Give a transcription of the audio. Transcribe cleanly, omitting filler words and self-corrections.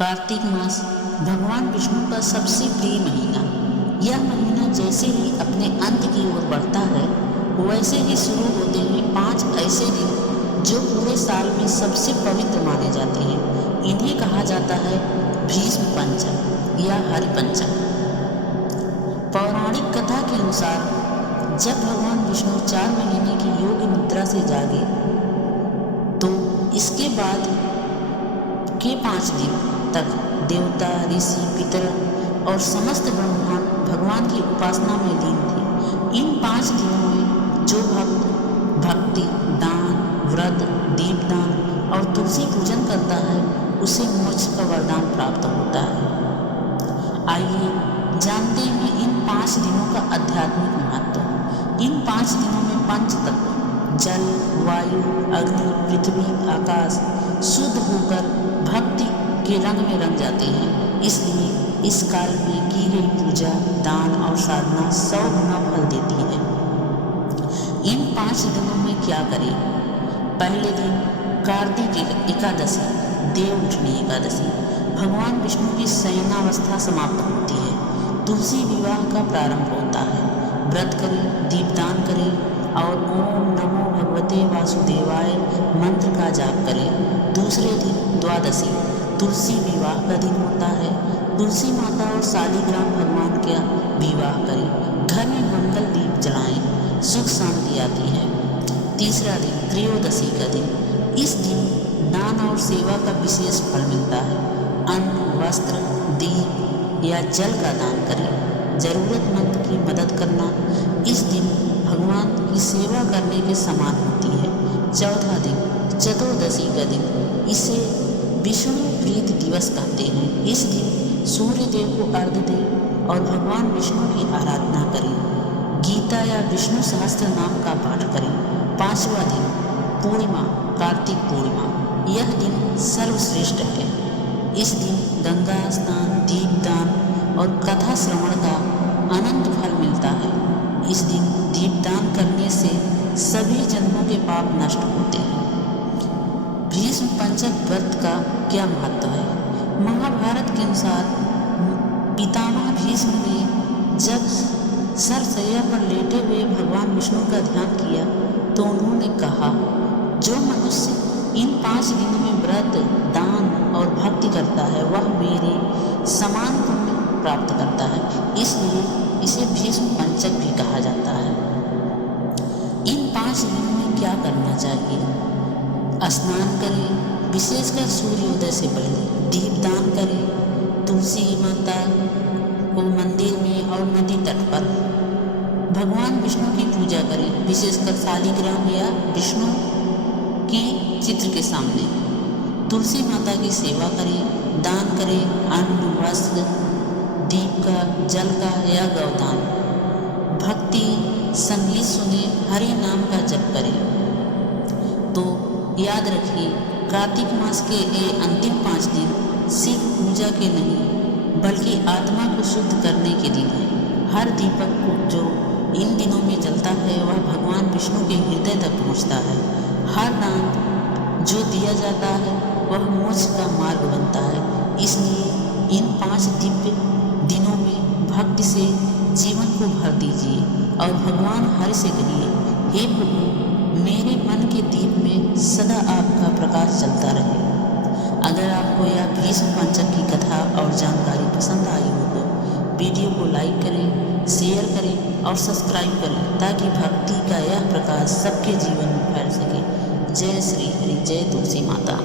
कार्तिक मास भगवान विष्णु का सबसे प्रिय महीना। यह महीना जैसे ही अपने अंत की ओर बढ़ता है वैसे ही शुरू होते हैं 5 ऐसे दिन जो पूरे साल में सबसे पवित्र माने जाते हैं। इन्हें कहा जाता है भीष्म पंचक या हरि पंचक। पौराणिक कथा के अनुसार जब भगवान विष्णु 4 महीने की योग निद्रा से जागे तो इसके बाद के 5 दिन तक देवता, ऋषि, पितर और समस्त ब्रह्मांड भगवान की उपासना में लीन थे। इन 5 दिनों में जो भक्त भक्ति, दान, व्रत, दीपदान और तुलसी पूजन करता है उसे मोक्ष का वरदान प्राप्त होता है। आइए जानते हैं इन 5 दिनों का आध्यात्मिक महत्व। इन 5 दिनों में पंच तत्व जल, वायु, अग्नि, पृथ्वी, आकाश शुद्ध होकर भक्ति के रंग में रंग जाते हैं। इसलिए इस काल में की गई पूजा, दान और साधना 100 गुना फल देती है। इन 5 दिनों में क्या करें? पहले दिन कार्तिक एकादशी, देव उठनी एकादशी। भगवान विष्णु की शयनावस्था समाप्त होती है, तुलसी विवाह का प्रारंभ होता है। व्रत करें, दीपदान करें और ओम नमो भगवते वासुदेवाय मंत्र का जाप करें। दूसरे दिन द्वादशी, तुलसी विवाह का दिन होता है। तुलसी माता और शालिग्राम भगवान का विवाह करें। घर में मंगल दीप जलाएं, सुख शांति आती है। तीसरा दिन त्रयोदशी का दिन। इस दिन दान और सेवा का विशेष फल मिलता है। अन्न, वस्त्र, दीप या जल का दान करें। जरूरतमंद की मदद करना इस दिन भगवान की सेवा करने के समान होती है। चौथा दिन चतुर्दशी का दिन। इसे विष्णु प्रीति दिवस कहते हैं। इस दिन सूर्य देव को अर्घ्य दें और भगवान विष्णु की आराधना करें। गीता या विष्णु सहस्त्र नाम का पाठ करें। पांचवा दिन पूर्णिमा, कार्तिक पूर्णिमा। यह दिन सर्वश्रेष्ठ है। इस दिन गंगा स्नान, दीपदान और कथा श्रवण का अनंत फल मिलता है। इस दिन दीपदान करने से सभी जन्मों के पाप नष्ट होते हैं। भीष्म पंचक व्रत का क्या महत्व है? महाभारत के अनुसार पितामह भीष्म ने जब सरसैया पर लेटे हुए भगवान विष्णु का ध्यान किया तो उन्होंने कहा, जो मनुष्य इन 5 दिनों में व्रत, दान और भक्ति करता है वह मेरे समान पुण्य प्राप्त करता है। इसलिए इसे भीष्म पंचक भी कहा जाता है। इन 5 दिनों में क्या करना चाहिए? स्नान करें, विशेषकर सूर्योदय से पहले। दीपदान करें, तुलसी माता को मंदिर में और नदी तट पर। भगवान विष्णु की पूजा करें, विशेषकर शालिग्राम या विष्णु की चित्र के सामने। तुलसी माता की सेवा करें, दान करें, अन्न, वस्त्र, दीप का, जल का या गौदान। भक्ति संगीत सुने, हरि नाम का जप करें। तो याद रखिए, कार्तिक मास के ये अंतिम 5 दिन सिर्फ पूजा के नहीं बल्कि आत्मा को शुद्ध करने के दिन है। हर दीपक को जो इन दिनों में जलता है वह भगवान विष्णु के हृदय तक पहुँचता है। हर दान जो दिया जाता है वह मोक्ष का मार्ग बनता है। इसलिए इन 5 दिव्य दिनों में भक्ति से जीवन को भर दीजिए और भगवान हरि से कहिए, हे प्रभु मेरे मन के दीप में सदा आपका प्रकाश चलता रहे। अगर आपको यह भीष्म पंचक की कथा और जानकारी पसंद आई हो तो वीडियो को लाइक करें, शेयर करें और सब्सक्राइब करें ताकि भक्ति का यह प्रकाश सबके जीवन में फैल सके। जय श्री हरि, जय तुलसी माता।